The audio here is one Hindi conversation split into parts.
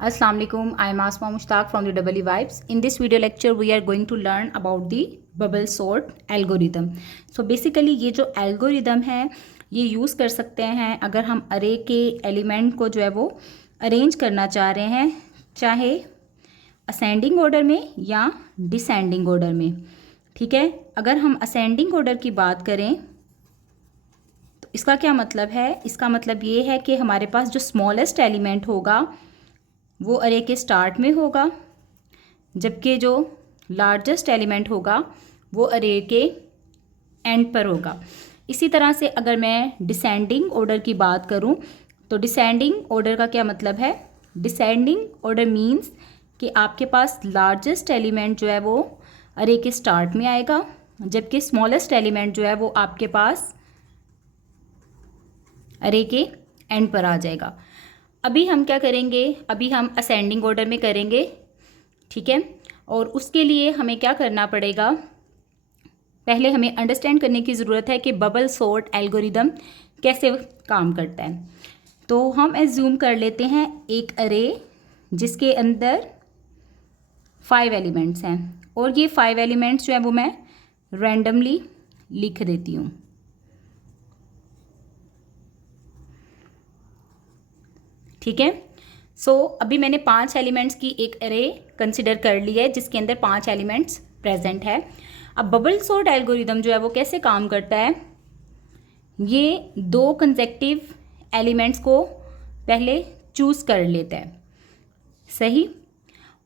Assalamu alaikum. I am Asma Mushtaq from the Double Vibes. In this video lecture, we are going to learn about the bubble sort algorithm. So basically ये जो algorithm है ये यूज़ कर सकते हैं अगर हम array के element को जो है वो arrange करना चाह रहे हैं, चाहे ascending order में या descending order में. ठीक है, अगर हम ascending order की बात करें तो इसका क्या मतलब है? इसका मतलब ये है कि हमारे पास जो smallest element होगा वो अरे के स्टार्ट में होगा, जबकि जो लार्जेस्ट एलिमेंट होगा वो अरे के एंड पर होगा. इसी तरह से अगर मैं डिसेंडिंग ऑर्डर की बात करूं तो डिसेंडिंग ऑर्डर का क्या मतलब है? डिसेंडिंग ऑर्डर मींस कि आपके पास लार्जेस्ट एलिमेंट जो है वो अरे के स्टार्ट में आएगा, जबकि स्मॉलेस्ट एलिमेंट जो है वो आपके पास अरे के एंड पर आ जाएगा. अभी हम क्या करेंगे? अभी हम असेंडिंग ऑर्डर में करेंगे. ठीक है, और उसके लिए हमें क्या करना पड़ेगा? पहले हमें अंडरस्टैंड करने की ज़रूरत है कि बबल सॉर्ट एल्गोरिदम कैसे काम करता है. तो हम एज्यूम कर लेते हैं एक अरे जिसके अंदर 5 एलिमेंट्स हैं और ये 5 एलिमेंट्स जो है वो मैं रैंडमली लिख देती हूँ. ठीक है, सो अभी मैंने 5 एलिमेंट्स की एक अरे कंसिडर कर ली है जिसके अंदर 5 एलिमेंट्स प्रेजेंट है. अब बबल सॉर्ट एल्गोरिदम जो है वो कैसे काम करता है? ये 2 कंसेक्टिव एलिमेंट्स को पहले चूज़ कर लेता है, सही,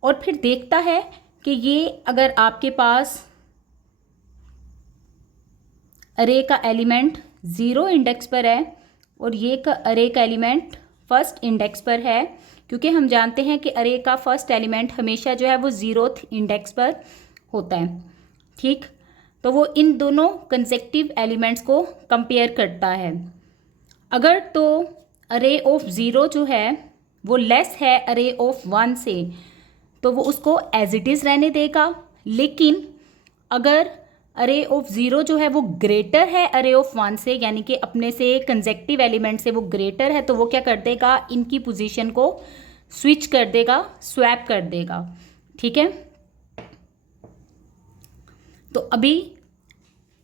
और फिर देखता है कि ये अगर आपके पास अरे का एलिमेंट 0 इंडेक्स पर है और ये का अरे का एलिमेंट फर्स्ट इंडेक्स पर है, क्योंकि हम जानते हैं कि अरे का फर्स्ट एलिमेंट हमेशा जो है वो 0th इंडेक्स पर होता है. ठीक, तो वो इन दोनों कंसेक्टिव एलिमेंट्स को कंपेयर करता है. अगर तो अरे ऑफ 0 जो है वो लेस है अरे ऑफ 1 से तो वो उसको एज इट इज़ रहने देगा. लेकिन अगर अरे ऑफ 0 जो है वो ग्रेटर है अरे ऑफ 1 से, यानी कि अपने से कंसेक्टिव एलिमेंट से वो ग्रेटर है, तो वो क्या कर देगा? इनकी पोजीशन को स्विच कर देगा, स्वैप कर देगा. ठीक है, तो अभी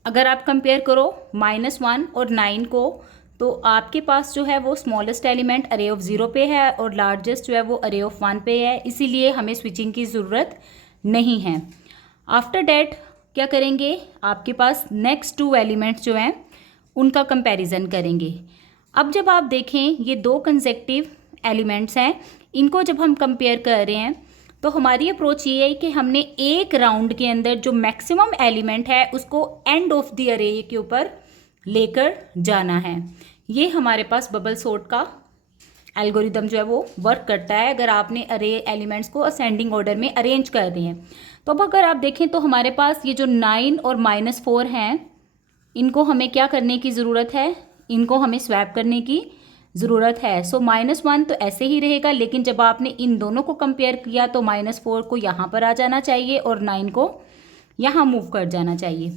अगर आप कंपेयर करो -1 और 9 को, तो आपके पास जो है वो स्मॉलेस्ट एलिमेंट अरे ऑफ 0 पे है और लार्जेस्ट जो है वो अरे ऑफ 1 पे है, इसीलिए हमें स्विचिंग की ज़रूरत नहीं है. आफ्टर डैट क्या करेंगे? आपके पास नेक्स्ट 2 एलिमेंट्स जो हैं उनका कंपैरिजन करेंगे. अब जब आप देखें ये 2 कंसेक्टिव एलिमेंट्स हैं, इनको जब हम कंपेयर कर रहे हैं तो हमारी अप्रोच ये है कि हमने एक राउंड के अंदर जो मैक्सिमम एलिमेंट है उसको एंड ऑफ द अरे के ऊपर लेकर जाना है. ये हमारे पास बबल सॉर्ट का एल्गोरिदम जो है वो वर्क करता है अगर आपने अरे एलिमेंट्स को असेंडिंग ऑर्डर में अरेंज कर दिए हैं. तो अब अगर आप देखें तो हमारे पास ये जो 9 और -4 हैं, इनको हमें क्या करने की ज़रूरत है? इनको हमें स्वैप करने की ज़रूरत है. सो -1 तो ऐसे ही रहेगा, लेकिन जब आपने इन दोनों को कंपेयर किया तो -4 को यहाँ पर आ जाना चाहिए और 9 को यहाँ मूव कर जाना चाहिए.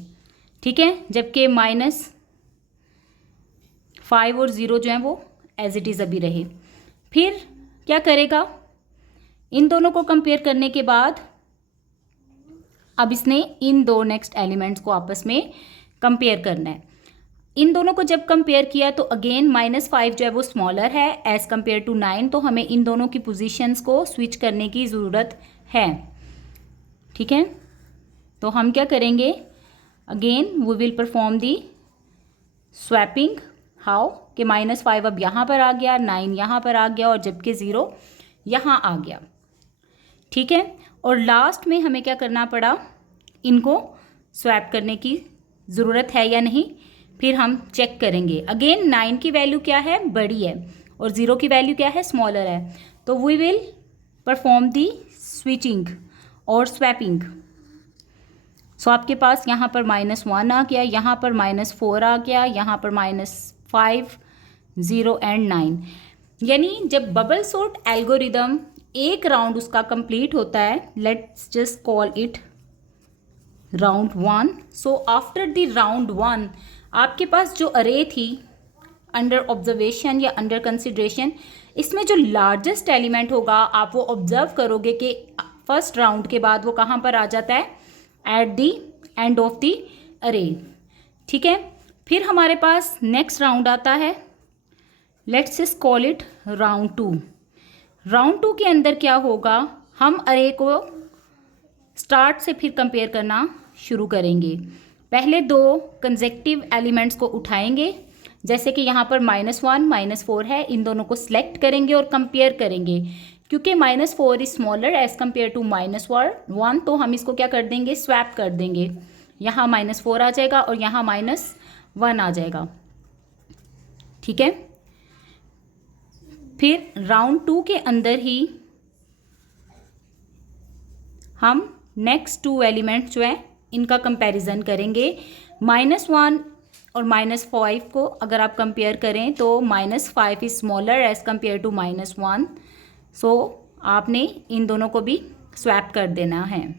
ठीक है, जबकि -5 और 0 जो है वो एज इट इज़ अभी रहे. फिर क्या करेगा? इन दोनों को कंपेयर करने के बाद अब इसने इन 2 नेक्स्ट एलिमेंट्स को आपस में कंपेयर करना है. इन दोनों को जब कंपेयर किया तो अगेन -5 जो है वो स्मॉलर है एज़ कंपेयर टू 9, तो हमें इन दोनों की पोजीशंस को स्विच करने की ज़रूरत है. ठीक है, तो हम क्या करेंगे? Again we will perform the swapping. How कि -5 अब यहाँ पर आ गया, 9 यहाँ पर आ गया और जबकि 0 यहाँ आ गया. ठीक है, और लास्ट में हमें क्या करना पड़ा? इनको स्वैप करने की ज़रूरत है या नहीं, फिर हम चेक करेंगे. अगेन 9 की वैल्यू क्या है? बड़ी है, और 0 की वैल्यू क्या है? स्मॉलर है. तो we will perform the switching और स्वैपिंग. सो आपके पास यहाँ पर -1 आ गया, यहाँ पर -4 आ गया, यहाँ पर -5, 0 एंड 9. यानी जब बबल सॉर्ट एल्गोरिदम एक राउंड उसका कंप्लीट होता है, let's just call it round 1. So after the round 1 आपके पास जो अरे थी अंडर ऑब्जर्वेशन या अंडर कंसिडरेशन, इसमें जो लार्जेस्ट एलिमेंट होगा आप वो ऑब्जर्व करोगे कि फर्स्ट राउंड के बाद वो कहाँ पर आ जाता है, at the end of the अरे। ठीक है, फिर हमारे पास नेक्स्ट राउंड आता है, let's just call it round 2। Round 2 के अंदर क्या होगा, हम अरे को स्टार्ट से फिर कंपेयर करना शुरू करेंगे। पहले 2 कंसेक्टिव एलिमेंट्स को उठाएंगे, जैसे कि यहाँ पर -1 -4 है, इन दोनों को सिलेक्ट करेंगे और कंपेयर करेंगे। क्योंकि -4 is smaller as compare to -1, तो हम इसको क्या कर देंगे, स्वैप कर देंगे। यहाँ -4 आ जाएगा और यहाँ -1 आ जाएगा। ठीक है, फिर राउंड 2 के अंदर ही हम नेक्स्ट 2 एलिमेंट्स जो है इनका कंपैरिजन करेंगे। -1 और -5 को अगर आप कंपेयर करें तो -5 is smaller as compare to -1, so आपने इन दोनों को भी स्वैप कर देना है।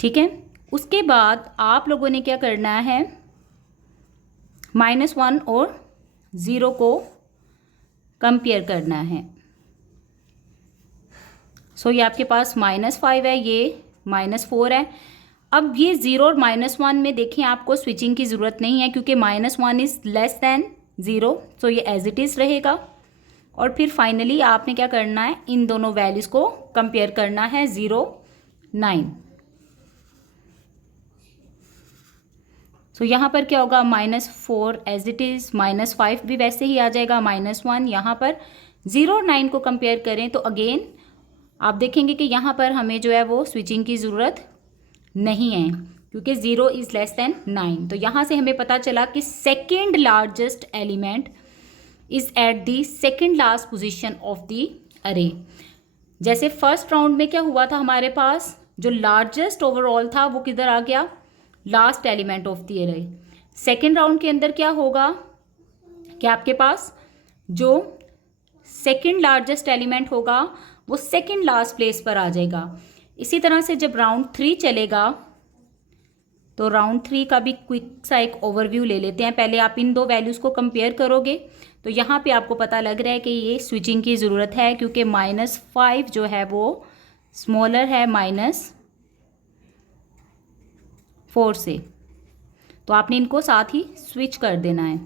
ठीक है, उसके बाद आप लोगों ने क्या करना है, -1 और 0 को कंपेयर करना है। सो ये आपके पास -5 है, ये -4 है। अब ये 0 और -1 में देखें आपको स्विचिंग की ज़रूरत नहीं है, क्योंकि -1 इज़ लेस दैन 0, सो ये एज इट इज़ रहेगा। और फिर फाइनली आपने क्या करना है, इन दोनों वैल्यूज़ को कंपेयर करना है, 0 9। सो यहाँ पर क्या होगा, -4 एज इट इज़, -5 भी वैसे ही आ जाएगा, -1 यहाँ पर 0 और 9 को कंपेयर करें तो अगेन आप देखेंगे कि यहाँ पर हमें जो है वो स्विचिंग की ज़रूरत नहीं है, क्योंकि 0 इज़ लेस दैन 9। तो यहाँ से हमें पता चला कि second largest element is at the second last position of the अरे। जैसे फर्स्ट राउंड में क्या हुआ था, हमारे पास जो लार्जेस्ट ओवरऑल था वो किधर आ गया, लास्ट एलिमेंट ऑफ द अरे। सेकेंड राउंड के अंदर क्या होगा कि आपके पास जो सेकेंड लार्जेस्ट एलिमेंट होगा वो सेकेंड लास्ट प्लेस पर आ जाएगा। इसी तरह से जब राउंड 3 चलेगा तो राउंड 3 का भी क्विक सा एक ओवरव्यू ले लेते हैं। पहले आप इन 2 वैल्यूज़ को कंपेयर करोगे तो यहाँ पे आपको पता लग रहा है कि ये स्विचिंग की ज़रूरत है, क्योंकि -5 जो है वो स्मॉलर है -4 से, तो आपने इनको साथ ही स्विच कर देना है।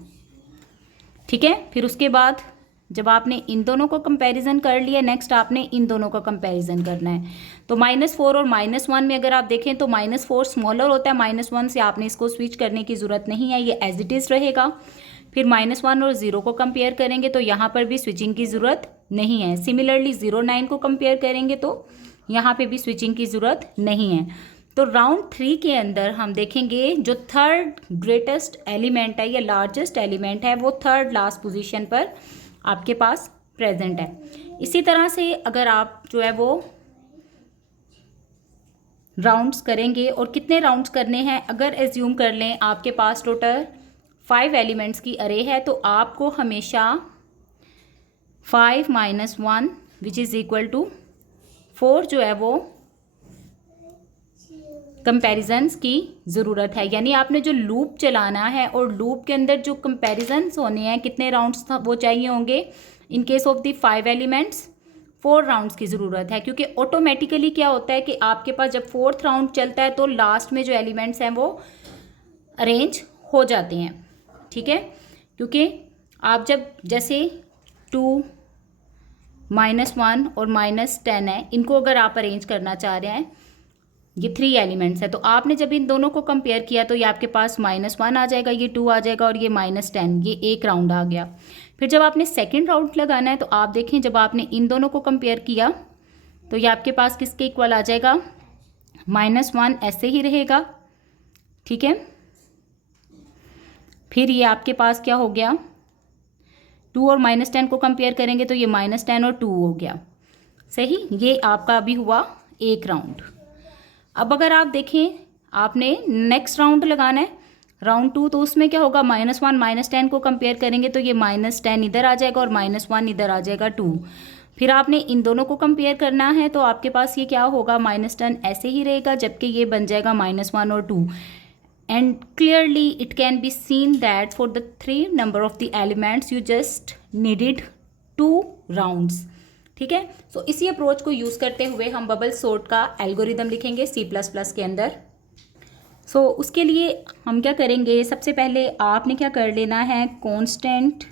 ठीक है, फिर उसके बाद जब आपने इन दोनों को कंपैरिजन कर लिया, नेक्स्ट आपने इन दोनों का कंपैरिजन करना है। तो -4 और -1 में अगर आप देखें तो -4 स्मॉलर होता है -1 से, आपने इसको स्विच करने की ज़रूरत नहीं है, ये एज इट इज़ रहेगा। फिर -1 और 0 को कंपेयर करेंगे तो यहाँ पर भी स्विचिंग की ज़रूरत नहीं है। सिमिलरली 0 9 को कंपेयर करेंगे तो यहाँ पे भी स्विचिंग की ज़रूरत नहीं है। तो राउंड 3 के अंदर हम देखेंगे जो थर्ड ग्रेटेस्ट एलिमेंट है या लार्जेस्ट एलिमेंट है वो थर्ड लास्ट पोजीशन पर आपके पास प्रेजेंट है। इसी तरह से अगर आप जो है वो राउंड्स करेंगे, और कितने राउंड्स करने हैं, अगर एज्यूम कर लें आपके पास टोटल 5 एलिमेंट्स की अरे है, तो आपको हमेशा 5 - 1 विच इज़ इक्वल टू 4 जो है वो कंपैरिजन्स की ज़रूरत है। यानी आपने जो लूप चलाना है और लूप के अंदर जो कंपैरिजन्स होने हैं, कितने राउंड्स वो चाहिए होंगे, in case of the 5 elements 4 rounds की ज़रूरत है। क्योंकि ऑटोमेटिकली क्या होता है कि आपके पास जब 4th राउंड चलता है तो लास्ट में जो एलिमेंट्स हैं वो अरेंज हो जाते हैं। ठीक है, क्योंकि आप जब जैसे 2 -1 और -10 है, इनको अगर आप अरेंज करना चाह रहे हैं, ये 3 एलिमेंट्स है, तो आपने जब इन दोनों को कंपेयर किया तो ये आपके पास -1 आ जाएगा, ये 2 आ जाएगा और ये -10, ये एक राउंड आ गया। फिर जब आपने सेकेंड राउंड लगाना है तो आप देखें जब आपने इन दोनों को कंपेयर किया तो ये आपके पास किसके इक्वल आ जाएगा, -1 ऐसे ही रहेगा। ठीक है, फिर ये आपके पास क्या हो गया, 2 और -10 को कंपेयर करेंगे तो ये -10 और 2 हो गया। सही, ये आपका अभी हुआ एक राउंड। अब अगर आप देखें आपने नेक्स्ट राउंड लगाना है राउंड 2, तो उसमें क्या होगा, -1 -10 को कंपेयर करेंगे तो ये -10 इधर आ जाएगा और -1 इधर आ जाएगा 2। फिर आपने इन दोनों को कंपेयर करना है तो आपके पास ये क्या होगा, -10 ऐसे ही रहेगा, जबकि ये बन जाएगा -1 और 2। And clearly it can be seen that for the 3 number of the elements you just needed 2 rounds. ठीक है, सो इसी अप्रोच को यूज़ करते हुए हम बबल सॉर्ट का एल्गोरिदम लिखेंगे C++ के अंदर। सो उसके लिए हम क्या करेंगे, सबसे पहले आपने क्या कर लेना है, कांस्टेंट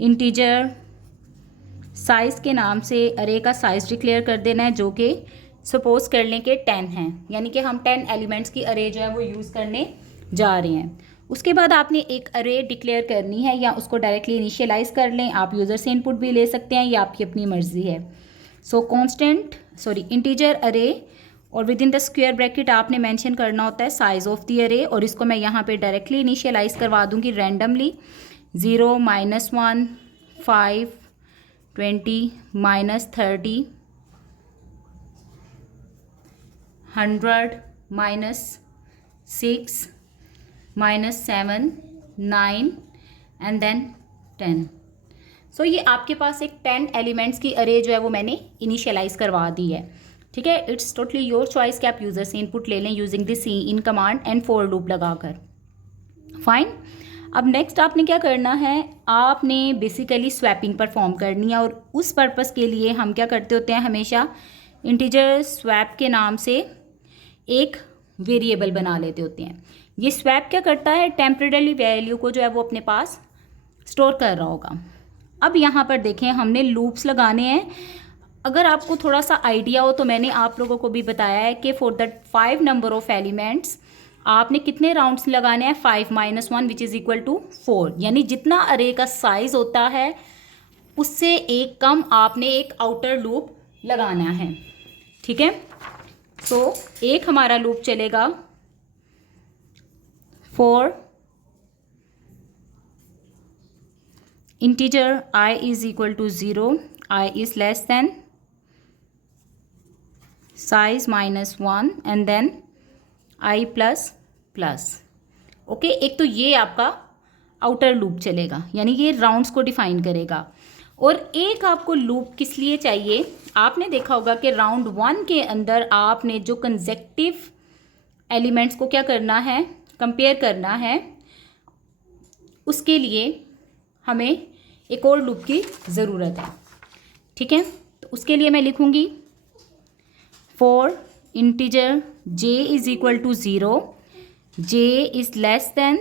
इंटीजर साइज़ के नाम से अरे का साइज़ डिक्लेयर कर देना है, जो कि सपोज कर लें कि 10 हैं, यानी कि हम 10 एलिमेंट्स की अरे जो है वो यूज़ करने जा रहे हैं। उसके बाद आपने एक अरे डिक्लेयर करनी है, या उसको डायरेक्टली इनिशियलाइज कर लें, आप यूज़र से इनपुट भी ले सकते हैं, ये आपकी अपनी मर्ज़ी है। सो इंटीजर अरे, और with in the square bracket आपने मेंशन करना होता है साइज़ ऑफ द अरे, और इसको मैं यहाँ पे डायरेक्टली इनिशियलाइज करवा दूँगी रैंडमली, 0, -1, 5, 20, -30, 100, -6, -7, 9 एंड देन 10। सो ये आपके पास एक 10 एलिमेंट्स की अरे जो है वो मैंने इनिशियलाइज करवा दी है। ठीक है, इट्स टोटली योर चॉइस कि आप यूज़र से इनपुट ले लें using the cin command and for loop लगाकर। फाइन। अब नेक्स्ट आपने क्या करना है, आपने बेसिकली स्वैपिंग परफॉर्म करनी है, और उस पर्पस के लिए हम क्या करते होते हैं, हमेशा इंटीजर स्वैप के नाम से एक वेरिएबल बना लेते होते हैं। ये स्वैप क्या करता है, टेम्परेरी वैल्यू को जो है वो अपने पास स्टोर कर रहा होगा। अब यहाँ पर देखें, हमने लूप्स लगाने हैं। अगर आपको थोड़ा सा आइडिया हो तो मैंने आप लोगों को भी बताया है कि for the 5 number of elements आपने कितने राउंड्स लगाने हैं, 5 - 1 विच इज़ इक्वल टू 4, यानी जितना अरे का साइज होता है उससे एक कम आपने एक आउटर लूप लगाना है। ठीक है, तो एक हमारा लूप चलेगा for integer I is equal to 0, I is less than size -1 and then I plus. Okay, एक तो ये आपका आउटर लूप चलेगा, यानी ये राउंड्स को डिफाइन करेगा। और एक आपको लूप किस लिए चाहिए, आपने देखा होगा कि राउंड 1 के अंदर आपने जो कंसेक्टिव एलिमेंट्स को क्या करना है, कंपेयर करना है, उसके लिए हमें एक और लूप की ज़रूरत है। ठीक है, तो उसके लिए मैं लिखूँगी for integer j is equal to 0, j is less than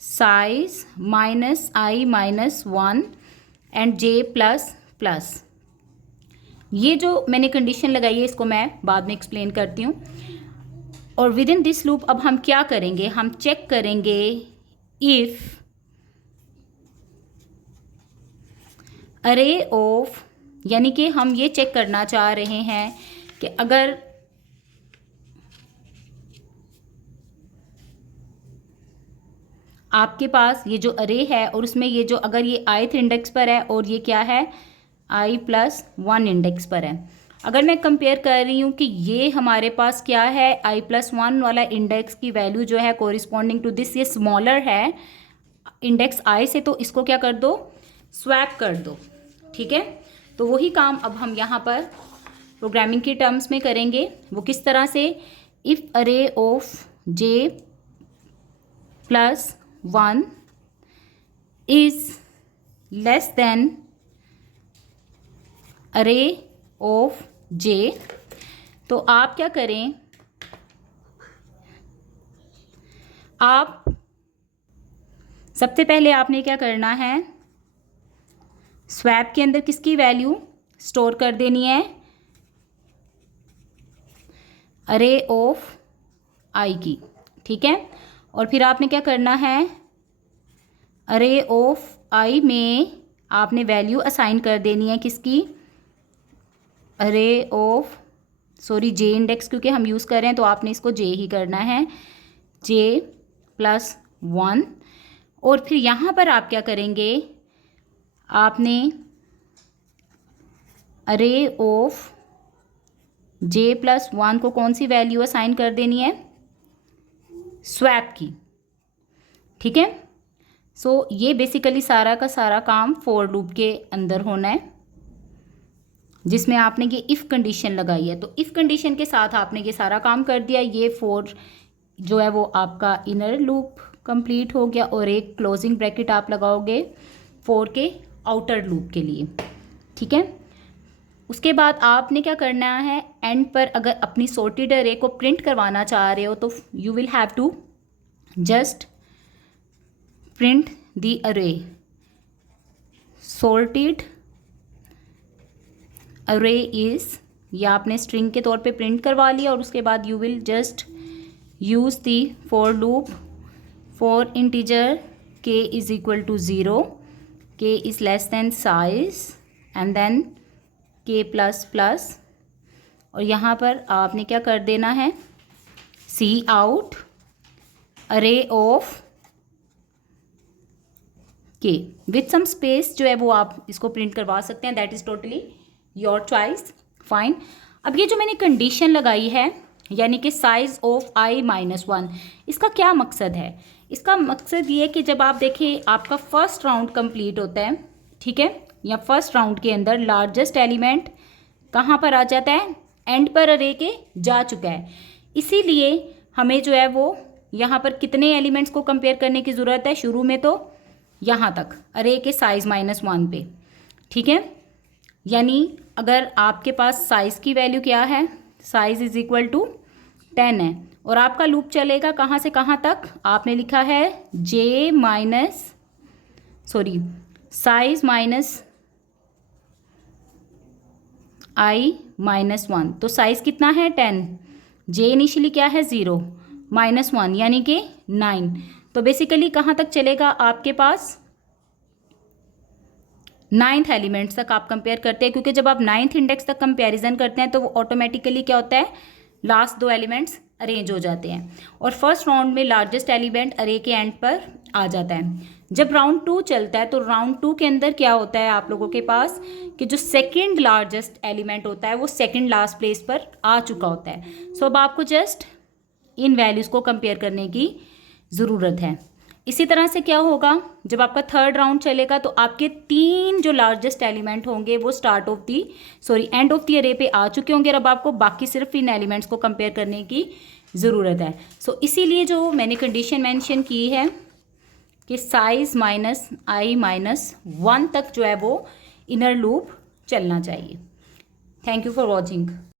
size -i -1 and j plus. ये जो मैंने कंडीशन लगाई है इसको मैं बाद में एक्सप्लेन करती हूँ। और विद इन दिस लूप अब हम क्या करेंगे, हम चेक करेंगे इफ़ अरे ऑफ, यानी कि हम ये चेक करना चाह रहे हैं कि अगर आपके पास ये जो अरे है और उसमें ये जो अगर ये ith इंडेक्स पर है और ये क्या है i+1 इंडेक्स पर है, अगर मैं कंपेयर कर रही हूँ कि ये हमारे पास क्या है i+1 वाला इंडेक्स की वैल्यू जो है कोरिस्पॉन्डिंग टू दिस ये स्मॉलर है इंडेक्स i से, तो इसको क्या कर दो, स्वैप कर दो। ठीक है, तो वही काम अब हम यहाँ पर प्रोग्रामिंग की टर्म्स में करेंगे। वो किस तरह से, इफ़ अरे of j + 1 is less then अरे ऑफ j, तो आप क्या करें, आप सबसे पहले आपने क्या करना है, स्वैप के अंदर किसकी वैल्यू स्टोर कर देनी है, अरे ऑफ i की। ठीक है, और फिर आपने क्या करना है, अरे ऑफ i में आपने वैल्यू असाइन कर देनी है किसकी, अरे ऑफ j इंडेक्स क्योंकि हम यूज़ कर रहे हैं तो आपने इसको j ही करना है, j+1। और फिर यहाँ पर आप क्या करेंगे, आपने अरे ऑफ j+1 को कौन सी वैल्यू असाइन कर देनी है, स्वैप की। ठीक है, सो ये बेसिकली सारा का सारा काम फॉर लूप के अंदर होना है, जिसमें आपने ये इफ़ कंडीशन लगाई है। तो इफ़ कंडीशन के साथ आपने ये सारा काम कर दिया, ये फॉर जो है वो आपका इनर लूप कंप्लीट हो गया, और एक क्लोजिंग ब्रैकेट आप लगाओगे फॉर के आउटर लूप के लिए, ठीक है। उसके बाद आपने क्या करना है, एंड पर अगर अपनी सॉर्टेड अरे को प्रिंट करवाना चाह रहे हो तो you will have to just print the array, sorted array is, या आपने स्ट्रिंग के तौर पे प्रिंट करवा लिया, और उसके बाद you will just use the for loop for integer k is equal to 0, k is less than size and then k plus plus, और यहाँ पर आपने क्या कर देना है, cout array of k with some space जो है वो आप इसको प्रिंट करवा सकते हैं, that is totally your choice, fine. अब ये जो मैंने कंडीशन लगाई है, यानी कि साइज ऑफ i-1, इसका क्या मकसद है? इसका मकसद ये है कि जब आप देखें आपका फर्स्ट राउंड कंप्लीट होता है, ठीक है, या फर्स्ट राउंड के अंदर लार्जेस्ट एलिमेंट कहाँ पर आ जाता है, एंड पर अरे के जा चुका है, इसीलिए हमें जो है वो यहाँ पर कितने एलिमेंट्स को कंपेयर करने की ज़रूरत है, शुरू में तो यहाँ तक अरे के साइज -1 पे, ठीक है। यानी अगर आपके पास साइज़ की वैल्यू क्या है, साइज़ इज इक्वल टू 10 है, और आपका लूप चलेगा कहाँ से कहाँ तक, आपने लिखा है साइज माइनस i-1, तो साइज़ कितना है 10, जे इनिशियली क्या है 0, -1 यानी कि 9, तो बेसिकली कहाँ तक चलेगा आपके पास, 9th एलिमेंट्स तक आप कंपेयर करते हैं, क्योंकि जब आप 9th इंडेक्स तक कंपैरिजन करते हैं तो वो ऑटोमेटिकली क्या होता है, लास्ट 2 एलिमेंट्स अरेंज हो जाते हैं, और फर्स्ट राउंड में लार्जेस्ट एलिमेंट अरे के एंड पर आ जाता है। जब राउंड 2 चलता है तो राउंड 2 के अंदर क्या होता है आप लोगों के पास, कि जो सेकेंड लार्जेस्ट एलिमेंट होता है वो सेकेंड लास्ट प्लेस पर आ चुका होता है। सो अब आपको जस्ट इन वैल्यूज़ को कंपेयर करने की ज़रूरत है। इसी तरह से क्या होगा, जब आपका थर्ड राउंड चलेगा तो आपके 3 जो लार्जेस्ट एलिमेंट होंगे वो एंड ऑफ द अरे पे आ चुके होंगे, और अब आपको बाकी सिर्फ इन एलिमेंट्स को कंपेयर करने की ज़रूरत है। सो इसीलिए जो मैंने कंडीशन मेंशन की है कि साइज -i-1 तक जो है वो इनर लूप चलना चाहिए। Thank you for watching.